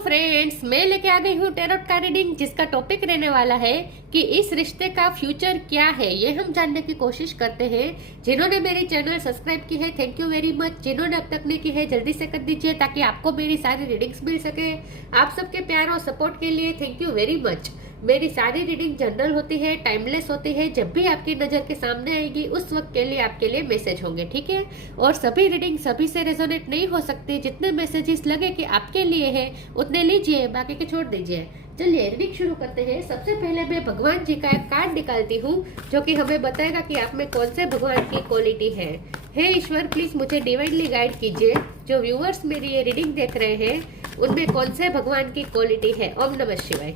Friends, मैं लेके आ गई हूँ टैरोट का रीडिंग, जिसका टॉपिक रहने वाला है कि इस रिश्ते का फ्यूचर क्या है। ये हम जानने की कोशिश करते हैं। जिन्होंने मेरी चैनल सब्सक्राइब की है, थैंक यू वेरी मच। जिन्होंने अब तक नहीं की है, जल्दी से कर दीजिए ताकि आपको मेरी सारी रीडिंग्स मिल सके। आप सबके प्यार और सपोर्ट के लिए थैंक यू वेरी मच। मेरी सारी रीडिंग जनरल होती है, टाइमलेस होती है। जब भी आपकी नजर के सामने आएगी उस वक्त के लिए आपके लिए मैसेज होंगे, ठीक है। और सभी रीडिंग सभी से रेजोनेट नहीं हो सकती। जितने मैसेजेस लगे कि आपके लिए है उतने लीजिए, बाकी के छोड़ दीजिए। चलिए रीडिंग शुरू करते हैं। सबसे पहले मैं भगवान जी का एक कार्ड निकालती हूँ जो कि हमें बताएगा कि आप में कौन से भगवान की क्वालिटी है। हे ईश्वर, प्लीज मुझे डिवाइनली गाइड कीजिए। जो व्यूअर्स मेरी ये रीडिंग देख रहे हैं उनमें कौन से भगवान की क्वालिटी है। ओम नमः शिवाय।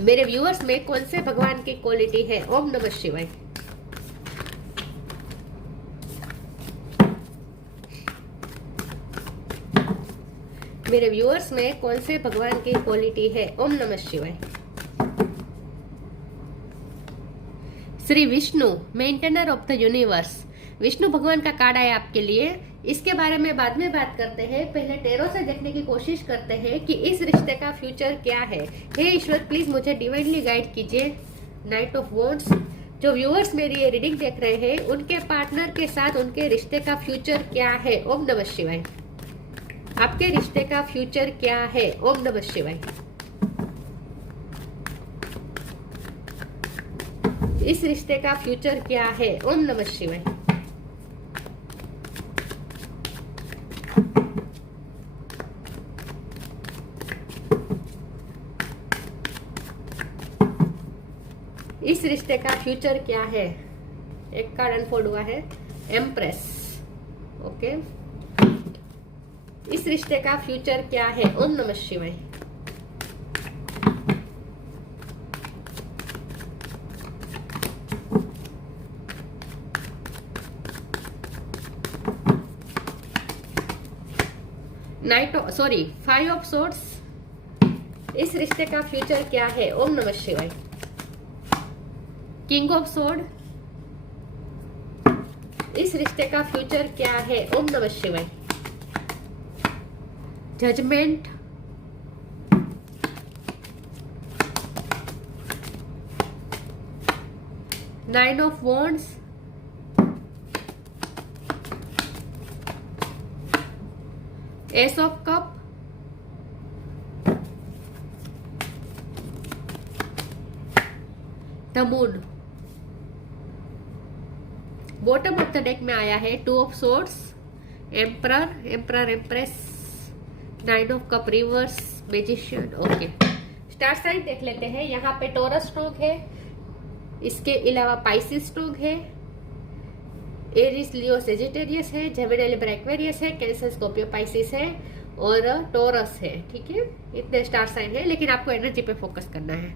मेरे व्यूअर्स में कौन से भगवान की क्वालिटी है। ओम नमः शिवाय। मेरे व्यूअर्स में कौन से भगवान की क्वालिटी है। ओम नमः शिवाय। Shri Vishnu, maintainer of the universe. Vishnu भगवान का कार्ड है आपके लिए। इसके बारे में बाद में बात करते हैं। पहले टैरो से देखने की कोशिश करते हैं कि इस रिश्ते का फ्यूचर क्या है। हे ईश्वर, प्लीज मुझे डिवाइनली गाइड कीजिए। Night of wands. जो व्यूअर्स मेरी ये रीडिंग देख रहे हैं उनके पार्टनर के साथ उनके रिश्ते का फ्यूचर क्या है। ओम नमः शिवाय। आपके रिश्ते का फ्यूचर क्या है। ओम नमः शिवाय। इस रिश्ते का फ्यूचर क्या है। ओम नमः शिवाय। इस रिश्ते का फ्यूचर क्या है। एक कार्ड अनफोल्ड हुआ है, एम्प्रेस। ओके, इस रिश्ते का फ्यूचर क्या है। ओम नमः शिवाय। Five of swords. इस रिश्ते का फ्यूचर क्या है। ओम नमः शिवाय। King of sword. इस रिश्ते का फ्यूचर क्या है। ओम नमः शिवाय। Judgement. Nine of wands. Ace of cup. The moon. Bottom of the deck में आया है two of swords, emperor, empress, nine of cup reverse, magician. Okay, star sign देख लेते हैं। यहाँ पे टॉरस स्ट्रोंग है, इसके अलावा पाइसिस स्ट्रोंग है, एरिस, लियो, सेजिटेरियस है, जेमिनी, लिब्रा, एक्वेरियस है, कैंसर, स्कॉर्पियो, पाइसिस है और टॉरस है। ठीक है, इतने स्टार साइन है, लेकिन आपको एनर्जी पे फोकस करना है।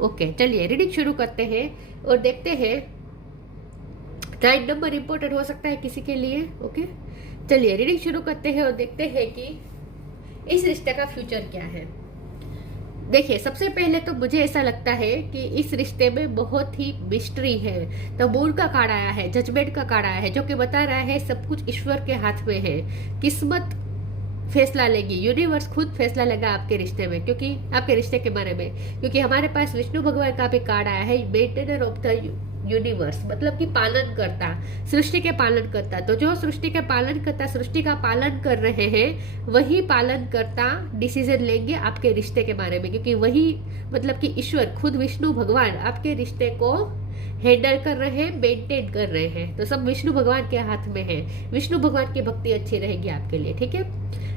ओके, चलिए रीडिंग शुरू करते हैं और देखते हैं। 9 नंबर इंपॉर्टेंट हो सकता है किसी के लिए। ओके, चलिए रीडिंग शुरू करते हैं और देखते हैं कि इस रिश्ते का फ्यूचर क्या है। देखिए, सबसे पहले तो मुझे ऐसा लगता है कि इस रिश्ते में बहुत ही मिस्ट्री है। तो मून का कार्ड आया है, जजमेंट का कार्ड आया है, जो कि बता रहा है सब कुछ ईश्वर के हाथ में है। किस्मत फैसला लेगी, यूनिवर्स खुद फैसला लेगा आपके रिश्ते में, क्योंकि आपके रिश्ते के बारे में, क्योंकि हमारे पास विष्णु भगवान का भी कार्ड आया है, मेंटेनर ऑफ द यूनिवर्स, मतलब कि पालन करता, सृष्टि के पालन करता। तो जो सृष्टि के पालन करता, सृष्टि का पालन कर रहे हैं, वही पालन करता डिसीजन लेंगे आपके रिश्ते के बारे में, क्योंकि वही मतलब कि ईश्वर खुद विष्णु भगवान आपके रिश्ते को हैंडल कर रहे हैं, मेंटेन कर रहे हैं। तो सब विष्णु भगवान के हाथ में है। विष्णु भगवान की भक्ति अच्छी रहेगी आपके लिए। ठीक है,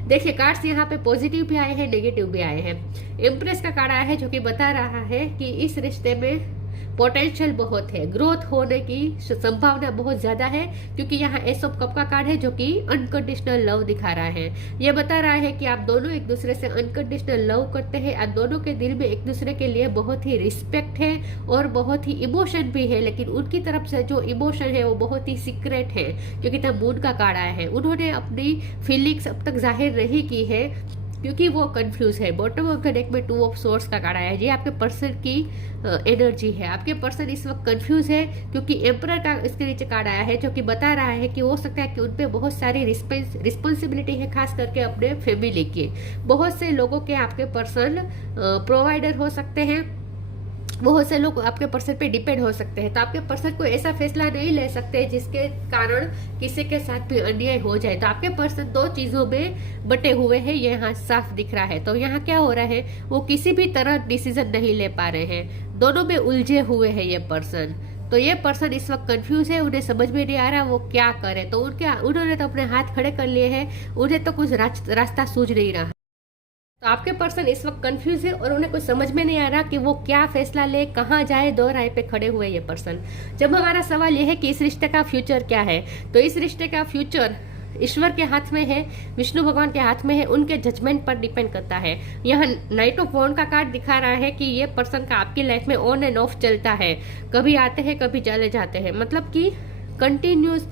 देखिए कार्ड्स यहाँ पे पॉजिटिव भी आए हैं, नेगेटिव भी आए हैं। एम्प्रेस का कार्ड आया है जो कि बता रहा है कि इस रिश्ते में पोटेंशियल बहुत है, ग्रोथ होने की संभावना बहुत ज्यादा है, क्योंकि यहाँ एस ऑफ कप का कार्ड है जो कि अनकंडीशनल लव दिखा रहा है। ये बता रहा है कि आप दोनों एक दूसरे से अनकंडीशनल लव करते हैं। आप दोनों के दिल में एक दूसरे के लिए बहुत ही रिस्पेक्ट है और बहुत ही इमोशन भी है, लेकिन उनकी तरफ से जो इमोशन है वो बहुत ही सीक्रेट है, क्योंकि तब मून का कार्ड आया है। उन्होंने अपनी फीलिंग्स अब तक जाहिर नहीं की है, क्योंकि वो कंफ्यूज है। बॉटम ऑफ द डेक में 2 ऑफ सोर्स का कार्ड आया है, ये आपके पर्सन की एनर्जी है। आपके पर्सन इस वक्त कंफ्यूज है क्योंकि एम्परर का इसके नीचे कार्ड आया है, जो कि बता रहा है कि हो सकता है कि उन पे बहुत सारी रिस्पॉन्सिबिलिटी है, खास करके अपने फैमिली की। बहुत से लोगों के आपके पर्सन प्रोवाइडर हो सकते हैं, बहुत से लोग आपके पर्सन पे डिपेंड हो सकते हैं। तो आपके पर्सन को ऐसा फैसला नहीं ले सकते जिसके कारण किसी के साथ भी अन्याय हो जाए। तो आपके पर्सन 2 चीजों में बटे हुए हैं, ये यहाँ साफ दिख रहा है। तो यहाँ क्या हो रहा है, वो किसी भी तरह डिसीजन नहीं ले पा रहे हैं, दोनों में उलझे हुए हैं ये पर्सन। तो ये पर्सन इस वक्त कंफ्यूज है, उन्हें समझ में नहीं आ रहा वो क्या करे। तो उन्होंने तो अपने हाथ खड़े कर लिए हैं, उन्हें तो कुछ रास्ता सूझ नहीं रहा। तो आपके पर्सन इस वक्त कंफ्यूज है और उन्हें कुछ समझ में नहीं आ रहा कि वो क्या फैसला ले, कहाँ जाए, 2 राय पे खड़े हुए ये पर्सन। जब हमारा सवाल ये है कि इस रिश्ते का फ्यूचर क्या है, तो इस रिश्ते का फ्यूचर ईश्वर के हाथ में है, विष्णु भगवान के हाथ में है, उनके जजमेंट पर डिपेंड करता है। यहाँ नाइट ऑफ वॉन्ड का कार्ड दिखा रहा है कि ये पर्सन का आपकी लाइफ में ऑन एंड ऑफ चलता है, कभी आते हैं कभी चले जाते हैं, मतलब कि कंटिन्यूस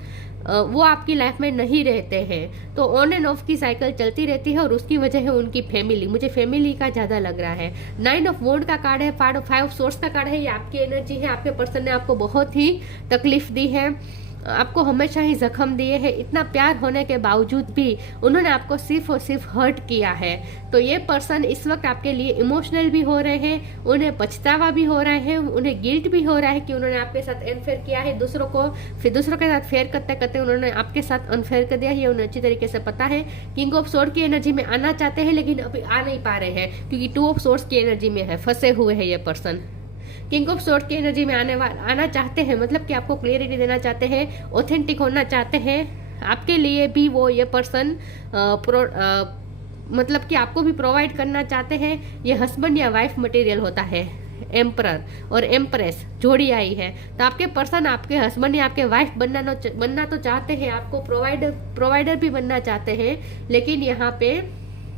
वो आपकी लाइफ में नहीं रहते हैं। तो ऑन एंड ऑफ की साइकिल चलती रहती है और उसकी वजह है उनकी फैमिली। मुझे फैमिली का ज्यादा लग रहा है। 9 ऑफ वॉन्ड का कार्ड है, 5 ऑफ सोर्स का कार्ड है, ये आपकी एनर्जी है। आपके पर्सन ने आपको बहुत ही तकलीफ दी है, आपको हमेशा ही जख्म दिए हैं। इतना प्यार होने के बावजूद भी उन्होंने आपको सिर्फ और सिर्फ हर्ट किया है। तो ये पर्सन इस वक्त आपके लिए इमोशनल भी हो रहे हैं, उन्हें पछतावा भी हो रहा है, उन्हें गिल्ट भी हो रहा है कि उन्होंने आपके साथ अनफेयर किया है दूसरों को, फिर दूसरों के साथ फेयर करते करते उन्होंने आपके साथ अनफेयर कर दिया है। ये उन्हें अच्छी तरीके से पता है। किंग ऑफ सोर्ड की एनर्जी में आना चाहते हैं लेकिन अभी आ नहीं पा रहे हैं क्योंकि 2 ऑफ सोर्ड्स की एनर्जी में है, फंसे हुए हैं ये पर्सन। किंग ऑफ सोर्ड की एनर्जी में आना चाहते हैं, मतलब कि आपको क्लियरिटी देना चाहते हैं, ऑथेंटिक होना चाहते हैं। आपके लिए भी वो ये पर्सन मतलब कि आपको भी प्रोवाइड करना चाहते हैं। ये हस्बैंड या वाइफ मटेरियल होता है। एम्परर और एम्प्रेस जोड़ी आई है, तो आपके पर्सन आपके हस्बैंड या आपके वाइफ बनना तो चाहते हैं, आपको प्रोवाइडर भी बनना चाहते हैं, लेकिन यहाँ पे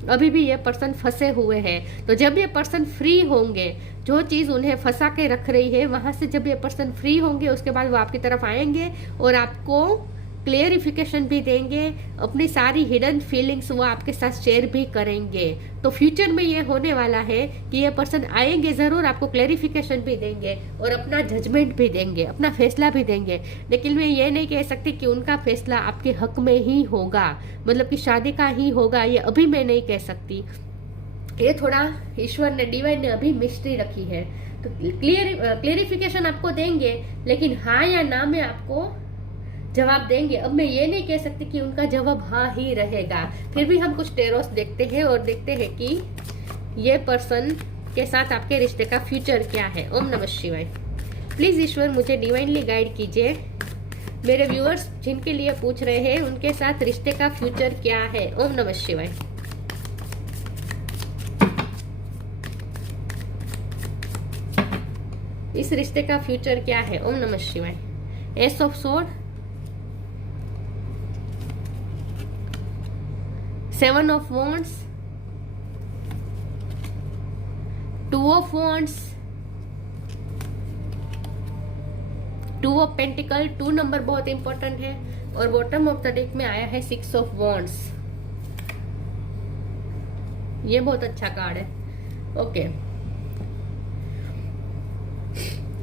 अभी भी ये पर्सन फंसे हुए हैं। तो जब ये पर्सन फ्री होंगे, जो चीज उन्हें फंसा के रख रही है वहां से जब ये पर्सन फ्री होंगे, उसके बाद वो आपकी तरफ आएंगे और आपको क्लियरिफिकेशन भी देंगे, अपनी सारी हिडन फीलिंग्स वो आपके साथ शेयर भी करेंगे। तो फ्यूचर में ये होने वाला है कि ये पर्सन आएंगे जरूर, आपको क्लियरिफिकेशन भी देंगे और अपना जजमेंट भी देंगे, अपना फैसला भी देंगे। लेकिन मैं ये नहीं कह सकती कि उनका फैसला आपके हक में ही होगा, मतलब कि शादी का ही होगा, ये अभी मैं नहीं कह सकती। ये थोड़ा ईश्वर ने, डिवाइन ने अभी मिस्ट्री रखी है। तो क्लियरिफिकेशन आपको देंगे, लेकिन हाँ या ना में आपको जवाब देंगे। अब मैं ये नहीं कह सकती कि उनका जवाब हाँ ही रहेगा। फिर भी हम कुछ टेरोस देखते हैं और देखते हैं कि ये पर्सन के साथ आपके रिश्ते का फ्यूचर क्या है। ओम नमः शिवाय। प्लीज ईश्वर मुझे डिवाइनली गाइड कीजिए। मेरे व्यूअर्स जिनके लिए पूछ रहे हैं उनके साथ रिश्ते का फ्यूचर क्या है। ओम नमः शिवाय। इस रिश्ते का फ्यूचर क्या है। ओम नमः शिवाय। S of sword, 7 of wands, 2 of wands, 2 of pentacle, 2 number बहुत इंपॉर्टेंट है। और बॉटम ऑफ द डेक में आया है 6 ऑफ वॉन्ड्स। ये बहुत अच्छा कार्ड है। ओके,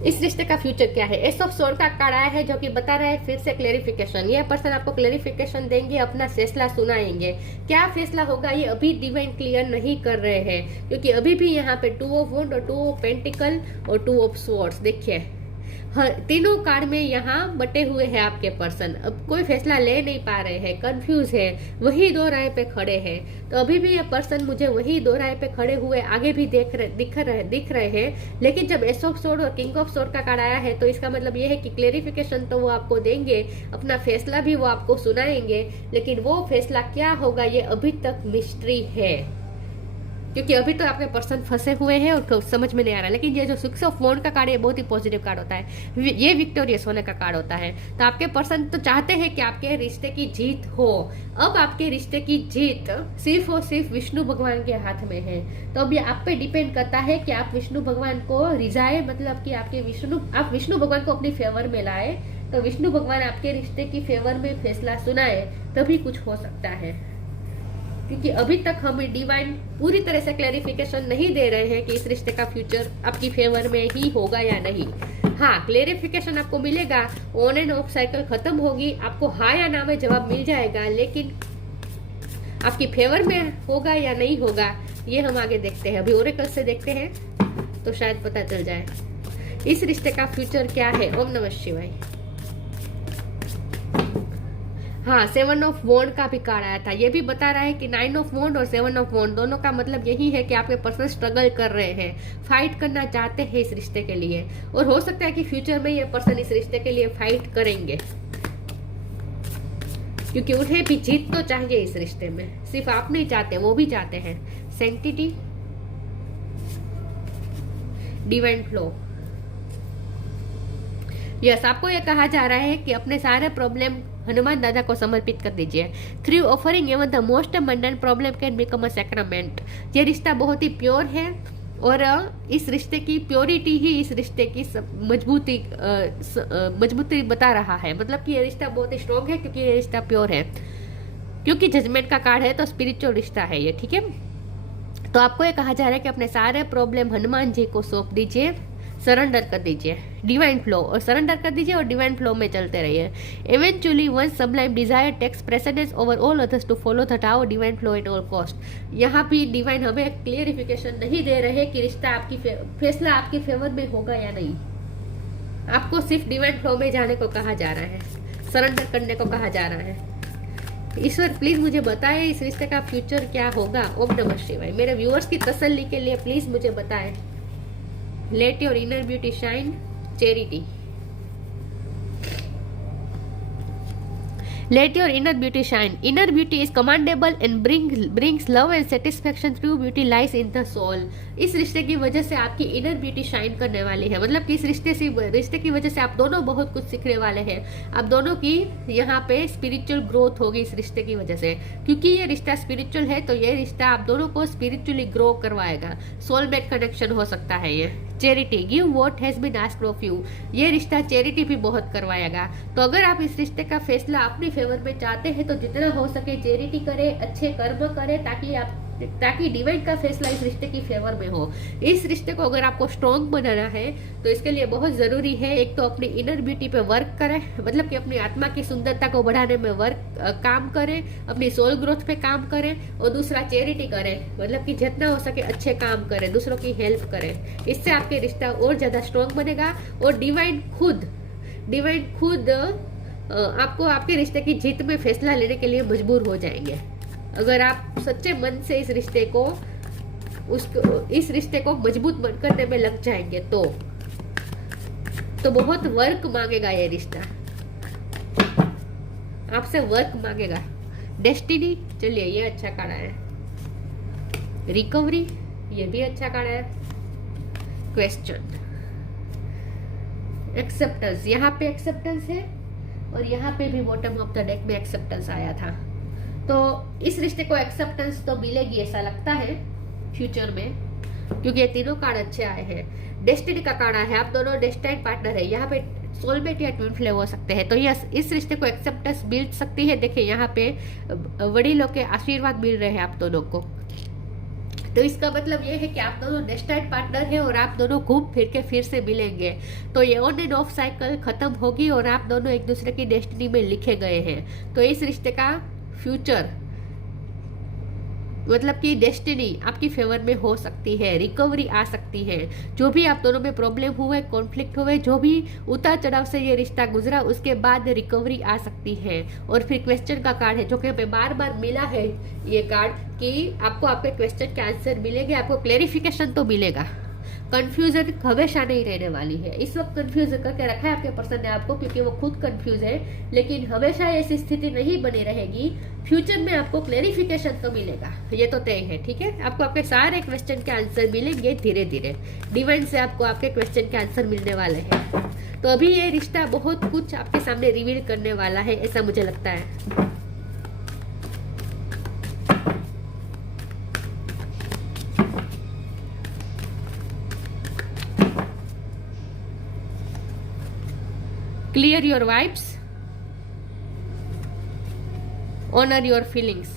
इस रिश्ते का फ्यूचर क्या है। एस ऑफ सोर्ड का कार्ड आया है जो कि बता रहा है फिर से क्लेरिफिकेशन। ये पर्सन आपको क्लेरिफिकेशन देंगे, अपना फैसला सुनाएंगे। क्या फैसला होगा ये अभी डिवाइन क्लियर नहीं कर रहे हैं, क्योंकि अभी भी यहाँ पे 2 ऑफ वॉन्ड और 2 ऑफ पेंटिकल और 2 ऑफ स्वॉर्ड्स देखिए, तीनों कार्ड में यहाँ बटे हुए हैं आपके पर्सन। अब कोई फैसला ले नहीं पा रहे हैं, कंफ्यूज है, वही 2 राय पे खड़े हैं। तो अभी भी ये पर्सन मुझे वही 2 राय पे खड़े हुए आगे भी दिख रहे हैं। लेकिन जब एस ऑफ सोर्ड और किंग ऑफ सोर्ड का कार्ड आया है तो इसका मतलब ये है कि क्लेरिफिकेशन तो वो आपको देंगे, अपना फैसला भी वो आपको सुनाएंगे, लेकिन वो फैसला क्या होगा ये अभी तक मिस्ट्री है, क्योंकि अभी तो आपके पर्सन फंसे हुए हैं और समझ में नहीं आ रहा। लेकिन ये जो 6 ऑफ वॉन्ड का कार्ड है बहुत ही पॉजिटिव कार्ड होता है, ये विक्टोरियस होने का कार्ड होता है। तो आपके पर्सन तो चाहते हैं कि आपके रिश्ते की जीत हो। अब आपके रिश्ते की जीत सिर्फ और सिर्फ विष्णु भगवान के हाथ में है। तो अब ये आप पे डिपेंड करता है कि आप विष्णु भगवान को रिझाए, मतलब कि आप विष्णु भगवान को अपनी फेवर में लाए। तो विष्णु भगवान आपके रिश्ते की फेवर में फैसला सुनाए, तभी कुछ हो सकता है। क्योंकि अभी तक हमें डिवाइन पूरी तरह से क्लैरिफिकेशन नहीं दे रहे हैं कि इस रिश्ते का फ्यूचर आपकी फेवर में ही होगा या नहीं। हाँ, क्लैरिफिकेशन आपको मिलेगा, ऑन एंड ऑफ साइकिल खत्म होगी, आपको हाँ या ना में जवाब मिल जाएगा, लेकिन आपकी फेवर में होगा या नहीं होगा ये हम आगे देखते हैं। अभी ओरेकल से देखते हैं तो शायद पता चल जाए इस रिश्ते का फ्यूचर क्या है। ओम नमः शिवाय। हाँ, 7 ऑफ वॉन्ड का भी कार्ड आया था, ये भी बता रहा है कि 9 ऑफ वॉन्ड और 7 ऑफ वॉन्ड दोनों का मतलब यही है कि आपके पर्सन स्ट्रगल कर रहे हैं, फाइट करना चाहते हैं इस रिश्ते के लिए, और हो सकता है कि फ्यूचर में ये पर्सन इस रिश्ते के लिए फाइट करेंगे, क्योंकि उन्हें भी जीत तो चाहिए इस रिश्ते में, सिर्फ आप नहीं चाहते, वो भी चाहते हैं। Sanctity, divine flow. यस, आपको ये कहा जा रहा है कि अपने सारे प्रॉब्लम हनुमान दादा को समर्पित कर दीजिए। Through offering even the most Mandan problem can become a sacrament. ये रिश्ता बहुत ही प्योर है और इस रिश्ते की प्योरिटी ही इस रिश्ते की मजबूती बता रहा है। मतलब कि ये रिश्ता बहुत ही स्ट्रॉन्ग है क्योंकि ये रिश्ता प्योर है, क्योंकि जजमेंट का कार्ड है तो स्पिरिचुअल रिश्ता है ये, ठीक है। तो आपको ये कहा जा रहा है कि अपने सारे प्रॉब्लम हनुमान जी को सौंप दीजिए, सरेंडर कर दीजिए, डिवाइन फ्लो, और सरेंडर कर दीजिए और डिवाइन फ्लो में चलते रहिए। Eventually one sublime desire takes precedence over all others to follow the Tao divine flow at all cost. यहाँ भी डिवाइन हमें क्लियरिफिकेशन नहीं दे रहे कि रिश्ता आपकी फैसला आपके फेवर में होगा या नहीं। आपको सिर्फ डिवाइन फ्लो में जाने को कहा जा रहा है, सरेंडर करने को कहा जा रहा है। ईश्वर प्लीज मुझे बताएं इस रिश्ते का फ्यूचर क्या होगा। ओम नमः शिवाय। मेरे व्यूअर्स की तसल्ली के लिए प्लीज मुझे बताएं। Let your inner beauty shine. Charity. Let your inner beauty shine. Inner beauty is commendable and brings love and satisfaction. True beauty lies in the soul. इस रिश्ते की वजह से आपकी इनर ब्यूटी शाइन करने वाली है। मतलब कि इस रिश्ते की वजह से आप दोनों बहुत कुछ सीखने वाले हैं। आप दोनों की यहाँ पे स्पिरिचुअल ग्रोथ होगी इस रिश्ते की वजह से, क्योंकि ये रिश्ता स्पिरिचुअल है तो ये रिश्ता आप दोनों को स्पिरिचुअली ग्रो करवाएगा। सोलमेट कनेक्शन हो सकता है ये। Charity, give what has been asked of you. ये रिश्ता चैरिटी भी बहुत करवाएगा। तो अगर आप इस रिश्ते का फैसला अपने फेवर में चाहते हैं तो जितना हो सके चैरिटी करें, अच्छे कर्म करें, ताकि डिवाइन का फैसला इस रिश्ते की फेवर में हो। इस रिश्ते को अगर आपको स्ट्रॉन्ग बनाना है तो इसके लिए बहुत जरूरी है, एक तो अपनी इनर ब्यूटी पे वर्क करें, मतलब कि अपनी आत्मा की सुंदरता को बढ़ाने में काम करें, अपनी सोल ग्रोथ पे काम करें, और दूसरा चैरिटी करें, मतलब कि जितना हो सके अच्छे काम करें, दूसरों की हेल्प करें। इससे आपके रिश्ता और ज्यादा स्ट्रॉन्ग बनेगा और डिवाइन खुद आपको आपके रिश्ते की जीत में फैसला लेने के लिए मजबूर हो जाएंगे। अगर आप सच्चे मन से इस रिश्ते को मजबूत करने में लग जाएंगे तो बहुत वर्क मांगेगा ये रिश्ता, आपसे वर्क मांगेगा। डेस्टिनी, चलिए ये अच्छा कार्ड है। रिकवरी, ये भी अच्छा कार्ड है। क्वेश्चन, एक्सेप्टेंस, यहाँ पे एक्सेप्टेंस है और यहाँ पे भी बॉटम ऑफ द डेक में एक्सेप्टेंस आया था। तो इस रिश्ते को एक्सेप्टेंस तो मिलेगी ऐसा लगता है फ्यूचर में, क्योंकि ये तीनों कार्ड अच्छे आए हैं। डेस्टिनी का कार्ड आया है, आप दोनों डेस्टाइन्ड पार्टनर है, यहाँ पे सोलमेट या ट्विन फ्लेम हो सकते हैं। तो यस, इस रिश्ते को एक्सेप्टेंस मिल सकती है। देखिए यहाँ पे वडीलों के आशीर्वाद मिल रहे हैं आप दोनों को। तो इसका मतलब ये है कि आप दोनों डेस्टाइन्ड पार्टनर हैं और आप दोनों घूम फिर के फिर से मिलेंगे। तो ये ऑन एंड ऑफ साइकिल खत्म होगी और आप दोनों एक दूसरे की डेस्टिनी में लिखे गए हैं। तो इस रिश्ते का फ्यूचर, मतलब कि डेस्टिनी आपकी फेवर में हो सकती है, रिकवरी आ सकती है। जो भी आप दोनों में प्रॉब्लम हुए, कॉन्फ्लिक्ट हुए, जो भी उतार चढ़ाव से ये रिश्ता गुजरा, उसके बाद रिकवरी आ सकती है। और फिर क्वेश्चन का कार्ड है, जो कि हमें बार बार मिला है ये कार्ड, कि आपको आपके क्वेश्चन के आंसर मिलेंगे, आपको क्लेरिफिकेशन तो मिलेगा। कंफ्यूजन हमेशा नहीं रहने वाली है। इस वक्त कंफ्यूज करके रखा है आपके पर्सन ने आपको, क्योंकि वो खुद कंफ्यूज है, लेकिन हमेशा ऐसी स्थिति नहीं बनी रहेगी। फ्यूचर में आपको क्लेरिफिकेशन तो मिलेगा, ये तो तय है, ठीक है। आपको आपके सारे क्वेश्चन के आंसर मिलेंगे धीरे धीरे। डिवाइन से आपको आपके क्वेश्चन के आंसर मिलने वाले हैं। तो अभी ये रिश्ता बहुत कुछ आपके सामने रिवील करने वाला है, ऐसा मुझे लगता है। Clear your vibes, honor your feelings.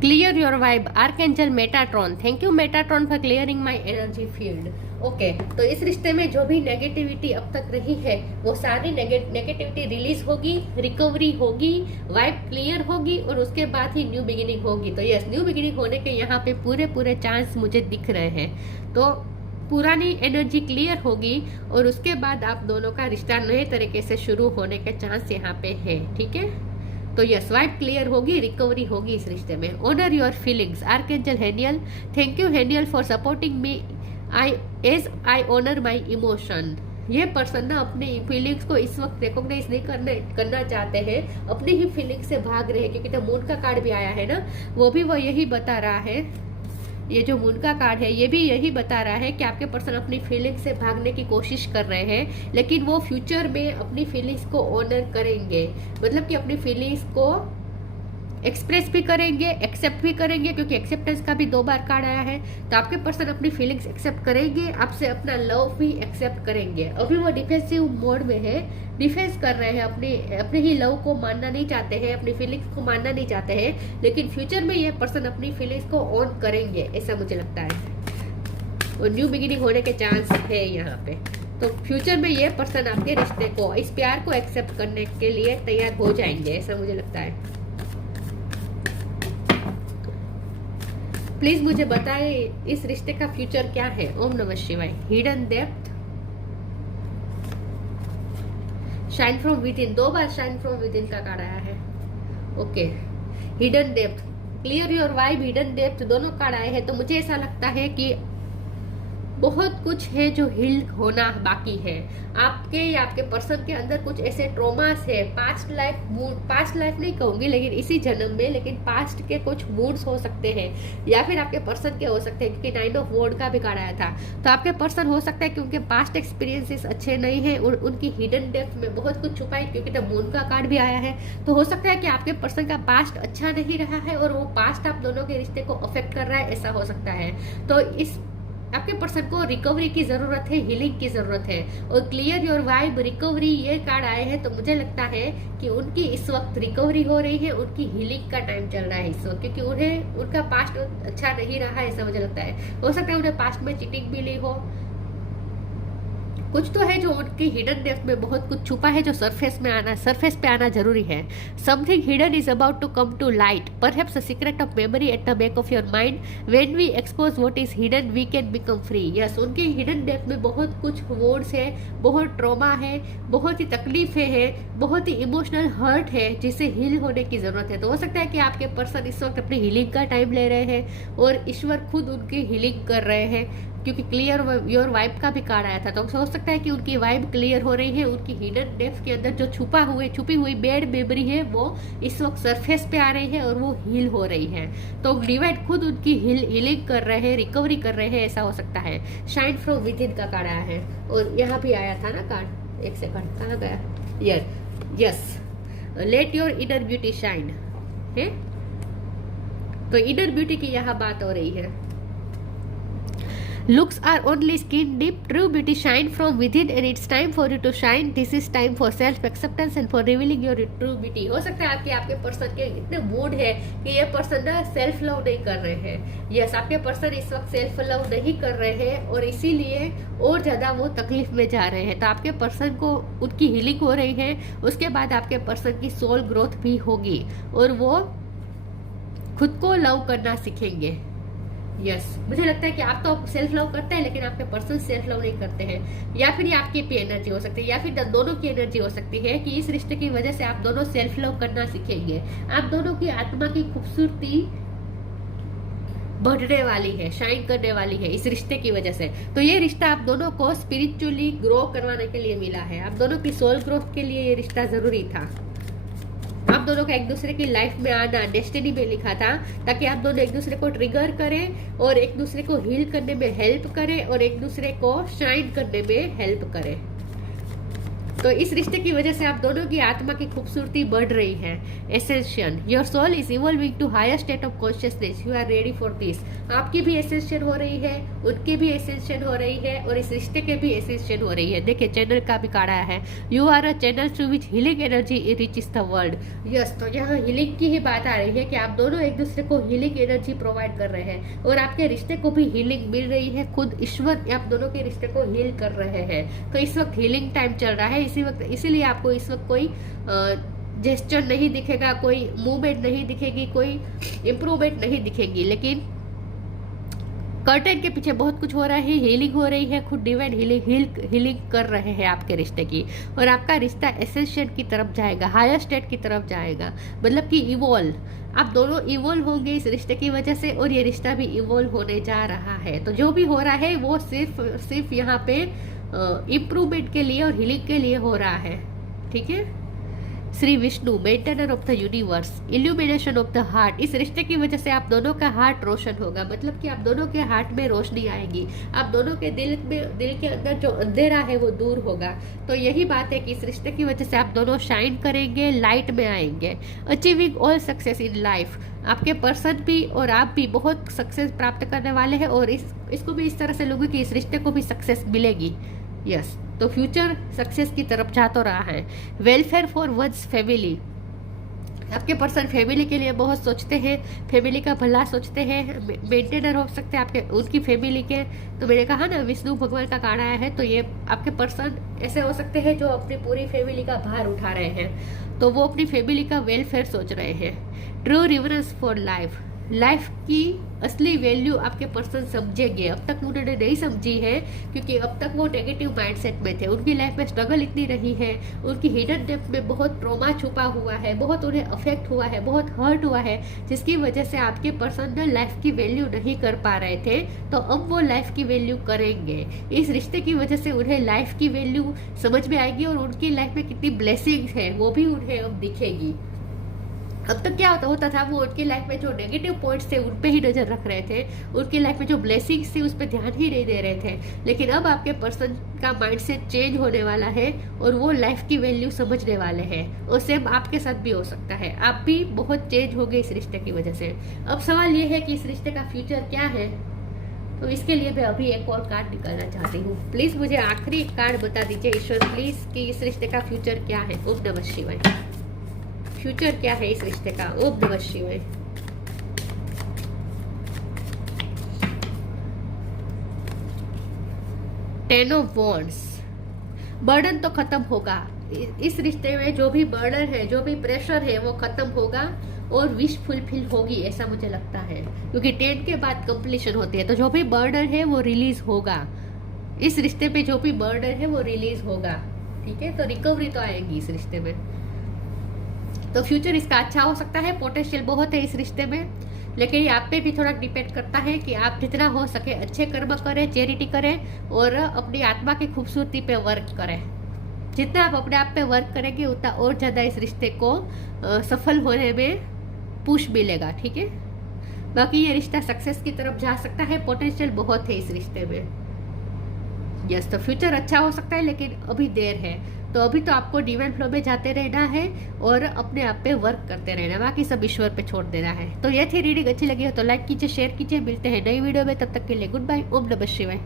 Clear your vibe, archangel Metatron, thank you Metatron for clearing my energy field. Okay, तो इस रिश्ते में जो भी नेगेटिविटी अब तक रही है वो सारी नेगेटिविटी रिलीज होगी, रिकवरी होगी, वाइब क्लियर होगी और उसके बाद ही न्यू बिगिनिंग होगी। तो यस, न्यू बिगिनिंग होने के यहाँ पे पूरे चांस मुझे दिख रहे हैं। तो पुरानी एनर्जी क्लियर होगी और उसके बाद आप दोनों का रिश्ता नए तरीके से शुरू होने के चांस यहाँ पे है। ठीक है, तो यस, वाइब क्लियर होगी, रिकवरी होगी इस रिश्ते में। Honour your feelings, archangel Haniel, thank you Haniel for supporting me I honour my emotion. ये पर्सन ना अपने फीलिंग्स को इस वक्त रिकॉग्नाइज नहीं करना चाहते हैं, अपनी ही फीलिंग्स से भाग रहे हैं, क्योंकि तो मून का कार्ड भी आया है ना, वो भी वो यही बता रहा है। ये जो मून का कार्ड है ये भी यही बता रहा है कि आपके पर्सन अपनी फीलिंग्स से भागने की कोशिश कर रहे हैं, लेकिन वो फ्यूचर में अपनी फीलिंग्स को ऑनर करेंगे। मतलब कि अपनी फीलिंग्स को एक्सप्रेस भी करेंगे, एक्सेप्ट भी करेंगे, क्योंकि एक्सेप्टेंस का भी 2 बार कार्ड आया है। तो आपके पर्सन अपनी फीलिंग्स एक्सेप्ट करेंगे, आपसे अपना लव भी एक्सेप्ट करेंगे। अभी वो डिफेंसिव मोड में है, डिफेंस कर रहे हैं, अपने ही लव को मानना नहीं चाहते हैं, अपनी फीलिंग्स को मानना नहीं चाहते हैं, लेकिन फ्यूचर में ये पर्सन अपनी फीलिंग्स को ऑन करेंगे, ऐसा मुझे लगता है। और न्यू बिगिनिंग होने के चांस है यहाँ पे। तो फ्यूचर में ये पर्सन आपके रिश्ते को, इस प्यार को एक्सेप्ट करने के लिए तैयार हो जाएंगे, ऐसा मुझे लगता है। प्लीज मुझे बताए इस रिश्ते का फ्यूचर क्या है। ओम नमः शिवाय। Hidden depth, shine from with in, 2 bar shine from with in का कार्ड आया है। Okay, hidden depth, clear your vibe, hidden depth, दोनों कार्ड आए हैं। तो मुझे ऐसा लगता है कि बहुत कुछ है जो हील होना बाकी है। आपके या आपके पर्सन के अंदर कुछ ऐसे ट्रोमास है, पास्ट लाइफ नहीं कहूंगी, लेकिन इसी जन्म में, लेकिन पास्ट के कुछ मूड्स हो सकते हैं, या फिर आपके पर्सन के हो सकते हैं, क्योंकि 9 ऑफ वॉर्ड का भी कार्ड आया था। तो आपके पर्सन हो सकता है कि उनके पास्ट एक्सपीरियंसेस अच्छे नहीं है और उनकी हिडन डेप्थ में बहुत कुछ छुपा है, क्योंकि द मून का कार्ड भी आया है। तो हो सकता है कि आपके पर्सन का पास्ट अच्छा नहीं रहा है और वो पास्ट आप दोनों के रिश्ते को अफेक्ट कर रहा है, ऐसा हो सकता है। तो इस आपके पर्सन को रिकवरी की जरूरत है, हीलिंग की जरूरत है। और क्लियर योर वाइब, रिकवरी, ये कार्ड आए हैं। तो मुझे लगता है कि उनकी इस वक्त रिकवरी हो रही है, उनकी हीलिंग का टाइम चल रहा है इस वक्त, क्योंकि उन्हें उनका पास्ट अच्छा नहीं रहा है, ऐसा मुझे लगता है। हो सकता है उन्हें पास्ट में चीटिंग मिली हो, कुछ तो है जो उनकी हिडन डेप्थ में बहुत कुछ छुपा है, जो सरफेस पे आना जरूरी है। Something hidden is about to come to light, perhaps a secret of memory at the back of your mind. When we expose what is hidden we can become free. Yes, उनकी hidden depth में बहुत कुछ wards है, बहुत trauma है, बहुत ही तकलीफें है, बहुत ही इमोशनल हर्ट है, जिसे हील होने की जरूरत है। तो हो सकता है कि आपके पर्सन इस वक्त अपनी हीलिंग का टाइम ले रहे हैं और ईश्वर खुद उनकी हीलिंग कर रहे हैं, क्योंकि क्लियर योर वाइब का भी कार्ड आया था। तो हो सकता है कि उनकी वाइब क्लियर हो रही है, उनकी हिडन डेप्थ के अंदर जो छुपी हुई बैड मेमोरी है वो इस वक्त सरफेस पे आ रही है और वो हील हो रही है। तो डिवाइड खुद उनकी हीलिंग कर रहे हैं, रिकवरी कर रहे हैं, ऐसा हो सकता है। शाइन फ्रॉम विद इन का कार्ड आया है और यहाँ भी आया था ना कार्ड, एक सेकंड कहाँ गया, yes, let your inner beauty shine है। तो इनर ब्यूटी की यहाँ बात हो रही है। Looks are only skin deep, true beauty shine from within and it's time for you to shine. This is time for self acceptance and for revealing your true beauty. हो सकता है आपके पर्सन के इतने मूड है कि ये person ना सेल्फ लव नहीं कर रहे हैं। यस, आपके पर्सन इस वक्त सेल्फ लव नहीं कर रहे हैं और इसीलिए और ज्यादा वो तकलीफ में जा रहे हैं। तो आपके पर्सन को उनकी हीलिंग हो रही है, उसके बाद आपके पर्सन की सोल ग्रोथ भी होगी और वो खुद को लव करना सीखेंगे। यस, मुझे लगता है कि आप तो सेल्फ लव करते हैं, लेकिन आपके पर्सन सेल्फ लव नहीं करते हैं, या फिर ये आपकी भी एनर्जी हो सकती है, या फिर दोनों की एनर्जी हो सकती है कि इस रिश्ते की वजह से आप दोनों सेल्फ लव करना सीखेंगे। आप दोनों की आत्मा की खूबसूरती बढ़ने वाली है, शाइन करने वाली है इस रिश्ते की वजह से। तो ये रिश्ता आप दोनों को स्पिरिचुअली ग्रो करवाने के लिए मिला है, आप दोनों की सोल ग्रोथ के लिए ये रिश्ता जरूरी था। आप दोनों का एक दूसरे की लाइफ में आना डेस्टिनी में लिखा था, ताकि आप दोनों एक दूसरे को ट्रिगर करें और एक दूसरे को हील करने में हेल्प करें और एक दूसरे को शाइन करने में हेल्प करें। तो इस रिश्ते की वजह से आप दोनों की आत्मा की खूबसूरती बढ़ रही है। Ascension, your soul is evolving to higher state of consciousness, you are ready for this. आपकी भी एसेंशन हो रही है, उनकी भी एसेंशन हो रही है, और इस रिश्ते के भी एसेंशन हो रही है। देखिए चैनल का भी काढ़ा है, you are a channel through which healing energy reaches the world. Yes, तो यहाँ हीलिंग की ही बात आ रही है कि आप दोनों एक दूसरे को हीलिंग एनर्जी प्रोवाइड कर रहे हैं, और आपके रिश्ते को भी हीलिंग मिल रही है। खुद ईश्वर आप दोनों के रिश्ते को हील कर रहे हैं। तो इस वक्त हीलिंग टाइम चल रहा है, इसी वक्त, इसीलिए आपको इस वक्त कोई जेस्चर नहीं दिखेगा, कोई मूवमेंट नहीं दिखेगी, कोई इम्प्रूवमेंट नहीं दिखेगी, लेकिन कर्टेन के पीछे बहुत कुछ हो रहा है। हीलिंग हो रही है, खुद डिवाइन हीलिंग कर रहे हैं आपके रिश्ते की, और आपका रिश्ता एसेंशन की तरफ जाएगा, हायर स्टेट की तरफ जाएगा, मतलब कि इवॉल्व। आप दोनों इवॉल्व होंगे इस रिश्ते की वजह से, और ये रिश्ता भी इवॉल्व होने जा रहा है। तो जो भी हो रहा है वो सिर्फ यहाँ पे इम्प्रूवमेंट के लिए और हीलिंग के लिए हो रहा है, ठीक है। Shri Vishnu, maintainer of the universe, illumination of the heart. इस रिश्ते की वजह से आप दोनों का हार्ट रोशन होगा, मतलब कि आप दोनों के हार्ट में रोशनी आएगी, आप दोनों के दिल के अंदर जो अंधेरा है वो दूर होगा। तो यही बात है कि इस रिश्ते की वजह से आप दोनों शाइन करेंगे, लाइट में आएंगे, achieving all success in life. आपके पर्सन भी और आप भी बहुत सक्सेस प्राप्त करने वाले हैं, और इसको भी इस तरह से लोगे कि इस रिश्ते को भी सक्सेस मिलेगी। यस, तो फ्यूचर सक्सेस की तरफ जा तो रहा है। वेलफेयर फॉर वंस फैमिली, आपके पर्सन फैमिली के लिए बहुत सोचते हैं, फैमिली का भला सोचते हैं, मेंटेनर हो सकते हैं आपके उनकी फैमिली के। तो मैंने कहा ना विष्णु भगवान का कार्ड आया है, तो ये आपके पर्सन ऐसे हो सकते हैं जो अपनी पूरी फैमिली का भार उठा रहे हैं, तो वो अपनी फैमिली का वेलफेयर सोच रहे हैं। True reverence for life, life की असली वैल्यू आपके पर्सन समझेंगे। अब तक उन्होंने नहीं समझी है, क्योंकि अब तक वो नेगेटिव माइंडसेट में थे, उनकी लाइफ में स्ट्रगल इतनी रही है, उनकी हिडन डेप्थ में बहुत ट्रॉमा छुपा हुआ है, बहुत उन्हें अफेक्ट हुआ है, बहुत हर्ट हुआ है, जिसकी वजह से आपके पर्सन ने लाइफ की वैल्यू नहीं कर पा रहे थे। तो अब वो लाइफ की वैल्यू करेंगे। इस रिश्ते की वजह से उन्हें लाइफ की वैल्यू समझ में आएगी, और उनकी लाइफ में कितनी ब्लेसिंग्स है वो भी उन्हें अब दिखेगी। अब तक क्या होता था, वो उनकी लाइफ में जो नेगेटिव पॉइंट्स थे उन पे ही नजर रख रहे थे, उनकी लाइफ में जो ब्लेसिंग्स थी उस पर ध्यान ही नहीं दे रहे थे। लेकिन अब आपके पर्सन का माइंडसेट चेंज होने वाला है, और वो लाइफ की वैल्यू समझने वाले हैं, और सेम आपके साथ भी हो सकता है, आप भी बहुत चेंज हो गए इस रिश्ते की वजह से। अब सवाल ये है कि इस रिश्ते का फ्यूचर क्या है, तो इसके लिए मैं अभी एक और कार्ड निकालना चाहती हूँ। प्लीज मुझे आखिरी कार्ड बता दीजिए ईश्वर प्लीज, कि इस रिश्ते का फ्यूचर क्या है। ओम नमः शिवाय। फ्यूचर क्या है इस रिश्ते का। ओम नमः शिवाय। टेन ऑफ वॉन्ड्स, बर्डन तो खत्म होगा इस रिश्ते में, जो भी बर्डन है, जो भी प्रेशर है वो खत्म होगा, और विश फुलफिल होगी, ऐसा मुझे लगता है, क्योंकि 10 के बाद कंप्लीशन होती है। तो जो भी बर्डन है वो रिलीज होगा, इस रिश्ते पे जो भी बर्डन है वो रिलीज होगा, ठीक है। तो रिकवरी तो आएगी इस रिश्ते में। तो फ्यूचर इसका अच्छा हो सकता है, पोटेंशियल बहुत है इस रिश्ते में, लेकिन ये आप पे भी थोड़ा डिपेंड करता है कि आप जितना हो सके अच्छे कर्म करें, चैरिटी करें, और अपनी आत्मा की खूबसूरती पे वर्क करें। जितना आप अपने आप पे वर्क करेंगे उतना और ज़्यादा इस रिश्ते को सफल होने में पुश मिलेगा, ठीक है। बाकी ये रिश्ता सक्सेस की तरफ जा सकता है, पोटेंशियल बहुत है इस रिश्ते में। यस, तो फ्यूचर अच्छा हो सकता है, लेकिन अभी देर है। तो अभी तो आपको डिवाइन फ्लो में जाते रहना है, और अपने आप पे वर्क करते रहना, बाकी सब ईश्वर पे छोड़ देना है। तो ये थी रीडिंग, अच्छी लगी हो तो लाइक कीजिए, शेयर कीजिए। मिलते हैं नई वीडियो में, तब तक के लिए गुड बाय। ओम नमः शिवाय।